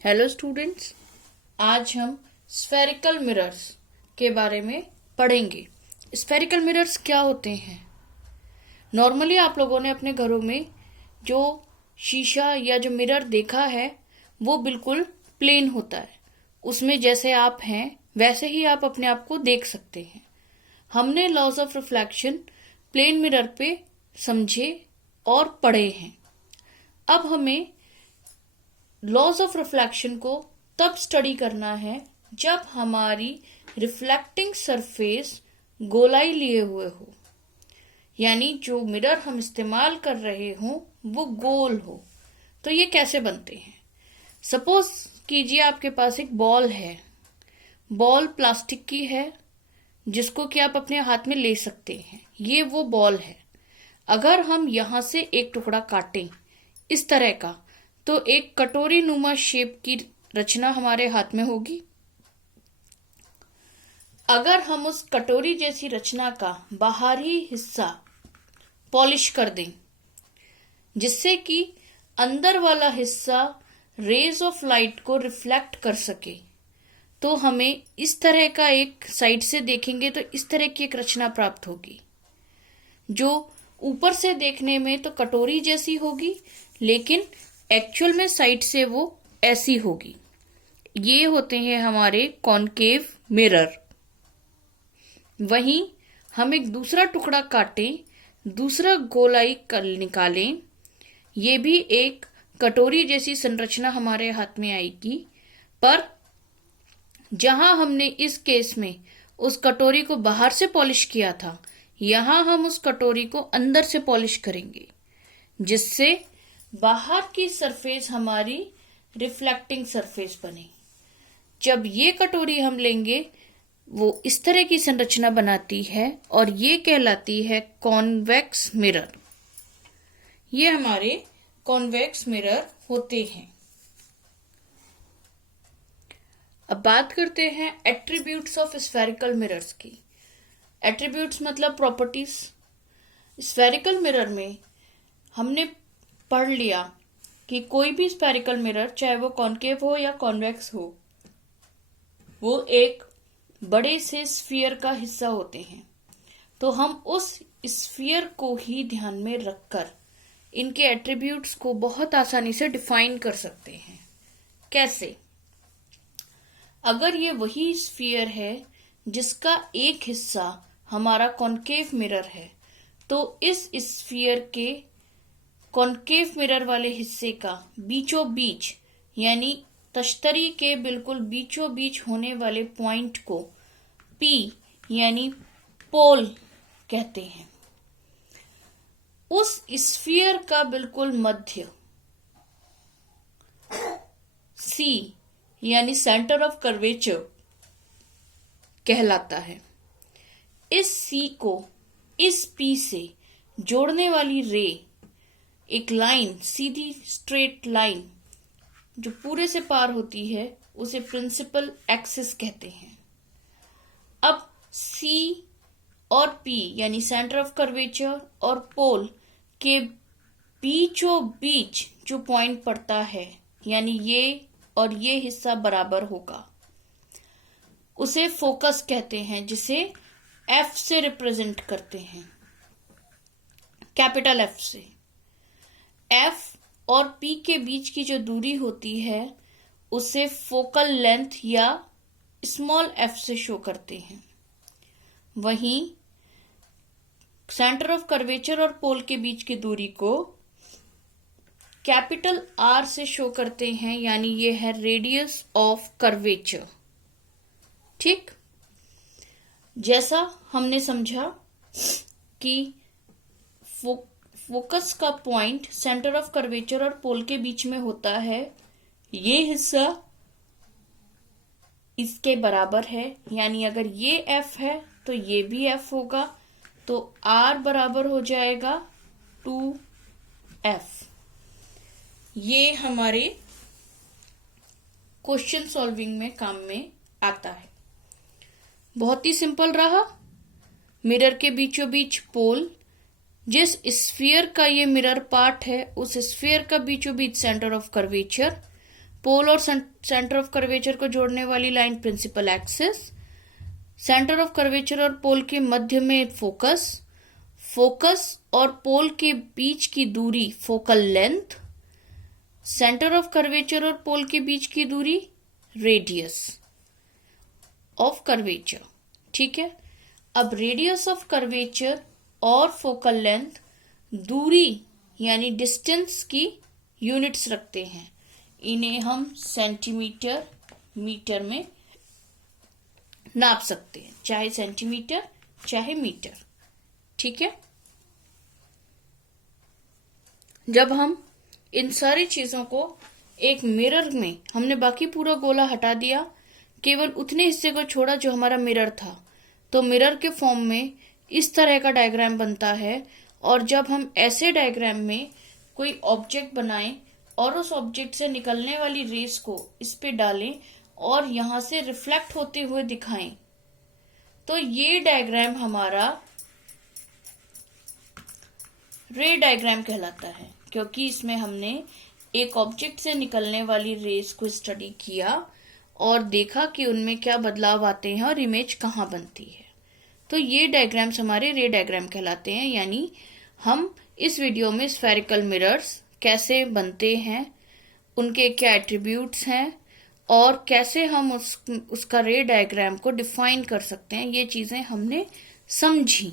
Hello students, आज हम spherical mirrors के बारे में पढ़ेंगे। स्फेरिकल मिरर्स क्या होते हैं? नॉर्मली आप लोगों ने अपने घरों में जो शीशा या जो मिरर देखा है वो बिल्कुल प्लेन होता है। उसमें जैसे आप हैं वैसे ही आप अपने आप को देख सकते हैं। हमने laws of reflection plane mirror पे समझे और पढ़े हैं। अब हमें लॉज ऑफ रिफ्लेक्शन को तब स्टडी करना है जब हमारी रिफ्लेक्टिंग सरफेस गोलाई लिए हुए हो, यानी जो मिरर हम इस्तेमाल कर रहे हो वो गोल हो। तो ये कैसे बनते हैं? सपोज कीजिए आपके पास एक बॉल है। बॉल प्लास्टिक की है जिसको कि आप अपने हाथ में ले सकते हैं। ये वो बॉल है। अगर हम यहां से एक टुकड़ा काटें इस तरह का, तो एक कटोरी नुमा शेप की रचना हमारे हाथ में होगी। अगर हम उस कटोरी जैसी रचना का बाहरी हिस्सा पॉलिश कर दें जिससे कि अंदर वाला हिस्सा रेज ऑफ लाइट को रिफ्लेक्ट कर सके, तो हमें इस तरह का एक साइड से देखेंगे तो इस तरह की एक रचना प्राप्त होगी जो ऊपर से देखने में तो कटोरी जैसी होगी, लेकिन एक्चुअल में साइड से वो ऐसी होगी। ये होते हैं हमारे कॉनकेव मिरर। वहीं हम एक दूसरा टुकड़ा काटें, दूसरा गोलाई कर निकालें, ये भी एक कटोरी जैसी संरचना हमारे हाथ में आएगी। पर जहां हमने इस केस में उस कटोरी को बाहर से पॉलिश किया था, यहां हम उस कटोरी को अंदर से पॉलिश करेंगे जिससे बाहर की सरफेस हमारी रिफ्लेक्टिंग सरफेस बने। जब ये कटोरी हम लेंगे वो इस तरह की संरचना बनाती है और ये कहलाती है कॉन्वेक्स मिरर। ये हमारे कॉन्वेक्स मिरर होते हैं। अब बात करते हैं एट्रीब्यूट्स ऑफ स्फेरिकल मिरर्स की। एट्रीब्यूट्स मतलब प्रॉपर्टीज। स्फेरिकल मिरर में हमने पढ़ लिया कि कोई भी स्फेरिकल मिरर, चाहे वो कॉनकेव हो या कॉन्वेक्स हो, वो एक बड़े से स्फीयर का हिस्सा होते हैं। तो हम उस स्फीयर को ही ध्यान में रखकर इनके एट्रीब्यूट्स को बहुत आसानी से डिफाइन कर सकते हैं। कैसे? अगर ये वही स्फीयर है जिसका एक हिस्सा हमारा कॉनकेव मिरर है, तो इस स्फीयर के कॉनकेव मिरर वाले हिस्से का बीचों बीच, यानी तश्तरी के बिल्कुल बीचों बीच होने वाले पॉइंट को पी यानी पोल कहते हैं। उस स्फीयर का बिल्कुल मध्य सी यानी सेंटर ऑफ कर्वेचर कहलाता है। इस सी को इस पी से जोड़ने वाली रे, एक लाइन, सीधी स्ट्रेट लाइन जो पूरे से पार होती है, उसे प्रिंसिपल एक्सिस कहते हैं। अब सी और पी यानी सेंटर ऑफ कर्वेचर और पोल के बीचों बीच जो पॉइंट पड़ता है, यानी ये और ये हिस्सा बराबर होगा, उसे फोकस कहते हैं, जिसे एफ से रिप्रेजेंट करते हैं, कैपिटल एफ से। एफ और पी के बीच की जो दूरी होती है उसे फोकल लेंथ या स्मॉल एफ से शो करते हैं। वहीं सेंटर ऑफ कर्वेचर और पोल के बीच की दूरी को कैपिटल आर से शो करते हैं, यानी ये है रेडियस ऑफ कर्वेचर। ठीक, जैसा हमने समझा कि फोकस का पॉइंट सेंटर ऑफ कर्वेचर और पोल के बीच में होता है, ये हिस्सा इसके बराबर है, यानी अगर ये एफ है तो ये भी एफ होगा, तो आर बराबर हो जाएगा 2f। ये हमारे क्वेश्चन सॉल्विंग में काम में आता है। बहुत ही सिंपल रहा। मिरर के बीचों बीच पोल, जिस स्फीयर का ये मिरर पार्ट है उस स्फीयर का बीचों बीच सेंटर ऑफ कर्वेचर, पोल और सेंटर ऑफ कर्वेचर को जोड़ने वाली line principal axis, centre of curvature और पोल के मध्य में फोकस, फोकस और पोल के बीच की दूरी focal length, centre of curvature और पोल के बीच की दूरी रेडियस ऑफ कर्वेचर। ठीक है, अब रेडियस ऑफ कर्वेचर और फोकल लेंथ दूरी यानी डिस्टेंस की यूनिट्स रखते हैं, इन्हें हम सेंटीमीटर मीटर में नाप सकते हैं, चाहे सेंटीमीटर चाहे मीटर। ठीक है, जब हम इन सारी चीजों को एक मिरर में, हमने बाकी पूरा गोला हटा दिया, केवल उतने हिस्से को छोड़ा जो हमारा मिरर था, तो मिरर के फॉर्म में इस तरह का डायग्राम बनता है। और जब हम ऐसे डायग्राम में कोई ऑब्जेक्ट बनाएं और उस ऑब्जेक्ट से निकलने वाली रेस को इस पे डालें और यहां से रिफ्लेक्ट होते हुए दिखाएं, तो ये डायग्राम हमारा रे डायग्राम कहलाता है, क्योंकि इसमें हमने एक ऑब्जेक्ट से निकलने वाली रेस को स्टडी किया और देखा कि उनमें क्या बदलाव आते हैं और इमेज कहाँ बनती है। तो ये डायग्राम्स हमारे रे डायग्राम कहलाते हैं। यानी हम इस वीडियो में स्फेरिकल मिरर्स कैसे बनते हैं, उनके क्या एट्रीब्यूट्स हैं और कैसे हम उसका रे डायग्राम को डिफाइन कर सकते हैं, ये चीजें हमने समझी।